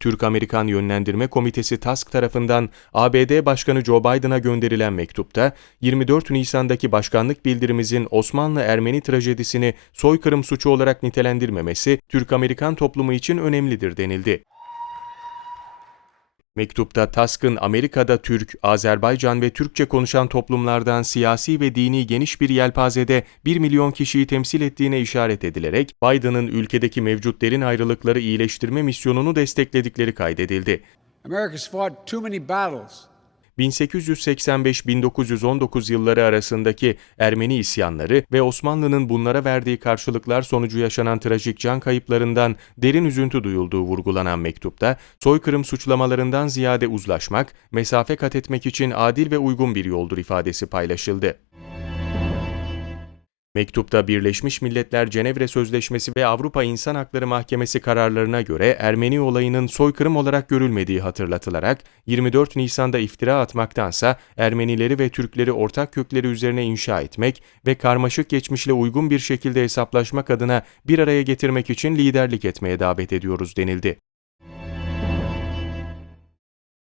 Türk-Amerikan Yönlendirme Komitesi TASK tarafından ABD Başkanı Joe Biden'a gönderilen mektupta 24 Nisan'daki başkanlık bildirimizin Osmanlı-Ermeni trajedisini soykırım suçu olarak nitelendirmemesi Türk-Amerikan toplumu için önemlidir denildi. Mektupta TASK'ın Amerika'da Türk, Azerbaycan ve Türkçe konuşan toplumlardan siyasi ve dini geniş bir yelpazede 1 milyon kişiyi temsil ettiğine işaret edilerek Biden'ın ülkedeki mevcut derin ayrılıkları iyileştirme misyonunu destekledikleri kaydedildi. America's fought too many battles 1885-1919 yılları arasındaki Ermeni isyanları ve Osmanlı'nın bunlara verdiği karşılıklar sonucu yaşanan trajik can kayıplarından derin üzüntü duyulduğu vurgulanan mektupta, soykırım suçlamalarından ziyade uzlaşmak, mesafe kat etmek için adil ve uygun bir yoldur ifadesi paylaşıldı. Mektupta Birleşmiş Milletler Cenevre Sözleşmesi ve Avrupa İnsan Hakları Mahkemesi kararlarına göre Ermeni olayının soykırım olarak görülmediği hatırlatılarak 24 Nisan'da iftira atmaktansa Ermenileri ve Türkleri ortak kökleri üzerine inşa etmek ve karmaşık geçmişle uygun bir şekilde hesaplaşmak adına bir araya getirmek için liderlik etmeye davet ediyoruz denildi.